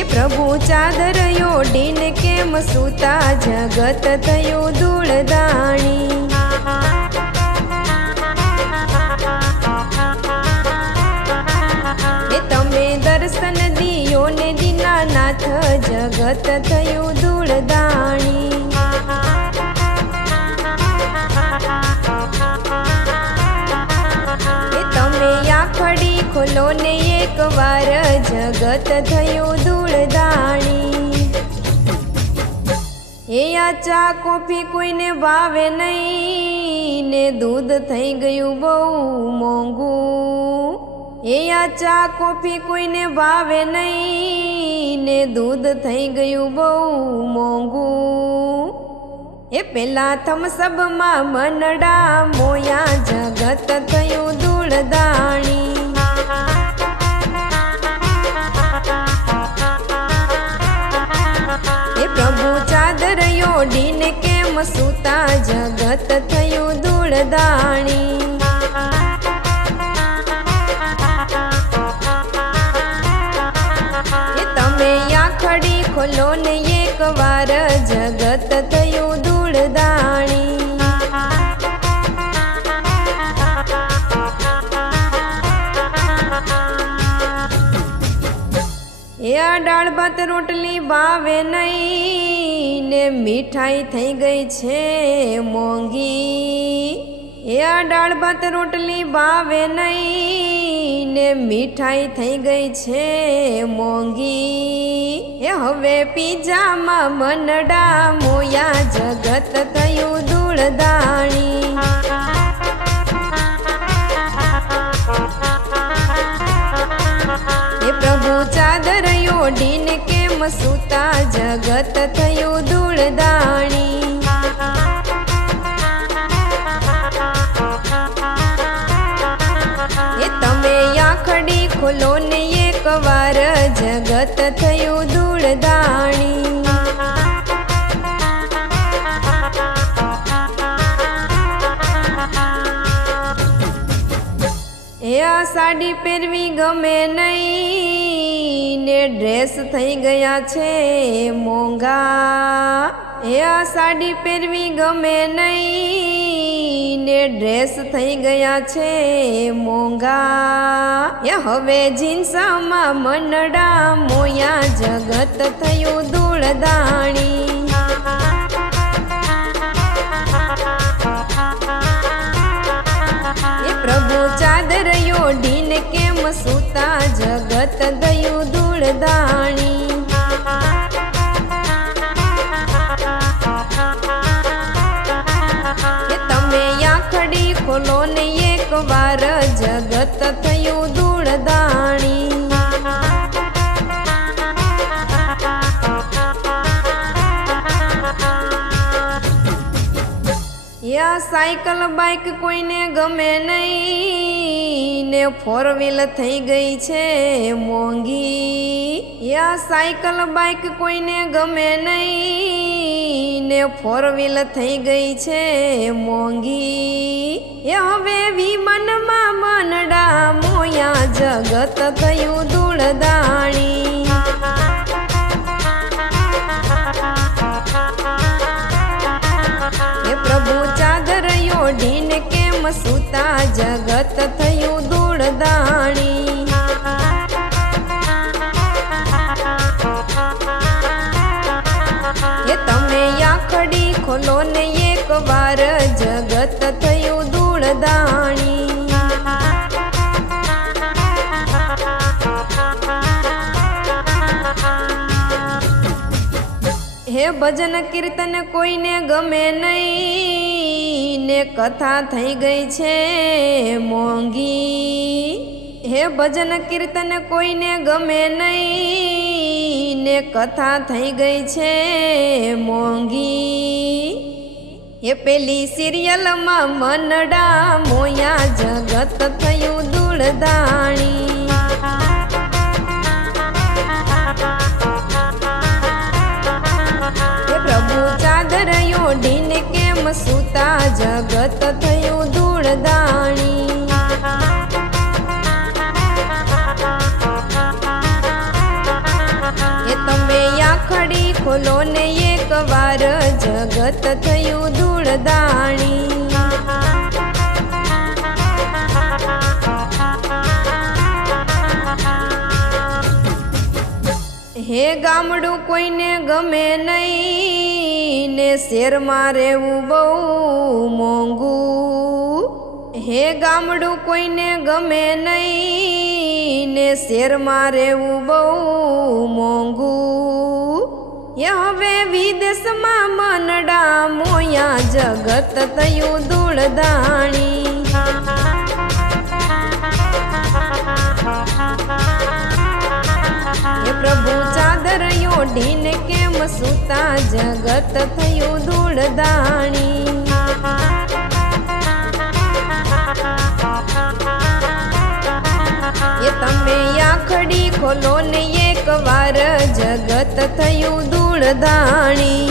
हे प्रभु चादर ओढ़ीने केम सूता जगत थयो धूळदाणी। हे तमे दर्शन दियो ने दीनानाथ जगत थयो धूळदाणी। हे तमे आखड़ी खोलो ने एक वार जगत थयो धूळदाणी। हे आ चा कॉफी कोईने भावे नहीं ने दूध थई गयुं बहु मोंघू। हे आ चा कॉफी कोईने भावे नहीं ने दूध थई गयुं बहु मोंघू। हे पेला थमसब मा मनडा मोया जगत थयुं धूळदाणी। हे प्रभु चादर ओढ़ीने केम सूता जगत थयुं धूळदाणी। हे तमे आखड़ी खोलो ने एक वार जगत थयुं धूळदाणी। हे आ दाळ भात रोटली भावे नहीं ने मीठाई थई गई छे मोंघी। हे आ दाळ भात रोटली भावे नहीं ने मीठाई थई गई छे मोंघी। हे हवे पीजा मा मनडा मोया जगत थयुं धूळदाणी। हे प्रभु चादर ओढ़ीने केम सूता जगत थयुं धूळदाणी। हे तमे आखड़ी खोलो ने एक वार जगत थयुं धूळदाणी। हे आ साड़ी पेरवी गमे नहीं ने ड्रेस थई गया छे मोंघा। हे आ साड़ी पेरवी गमे नहीं ने ड्रेस थई गया छे मोंघा। हे हवे जीन्स मा मनडा मोया जगत थयुं धूळदाणी। हे प्रभु चादर ओढ़ीने केम सूता जगत थयुं धूळदाणी। हे तमे आखड़ी खोलो ने एक वार जगत थयुं धूळदाणी। या साइकिल बाइक कोईने गमे नहीं ने फोर व्हील थई गई छे मोंघी। या साइकिल बाइक कोईने गमे नहीं ने फोर व्हील थई गई छे मोंघी। ये हवे विमान मा मनडा मोया जगत थयुं धूळदाणी। हे प्रभु चादर ओढ़ीने केम सूता जगत थयुं धूळदाणी। हे तमे आखड़ी खोलो ने एक वार जगत थयुं धूळदाणी। हे भजन कीर्तन कोईने गमे नहीं ने कथा थई गई छे मोंघी। हे भजन कीर्तन कोईने गमे नहीं ने कथा थई गई छे मोंघी। ये पेली सीरियल मा मनडा मोया जगत थयुं धूळदाणी। प्रभु चादर ओढ़ीने केम सूता जगत थयुं धूळदाणी। ये થયું ધૂળદાણી હે ગામડું કોઈને ગમે નહીં ને શહેરમાં રહેવું બહુ મોંઘું હે ગામડું કોઈને ગમે નહીં ને શહેરમાં રહેવું બહુ મોંઘું એ હવે વિદેશમાં મનડા મોયા જગત થયું ધૂળદાણી એ પ્રભુ ચાદર ઓઢીને કેમ સૂતા જગત થયું ધૂળદાણી એ તમે આખડી ખોલો ને એક વાર જગત થયું ધૂળદાણી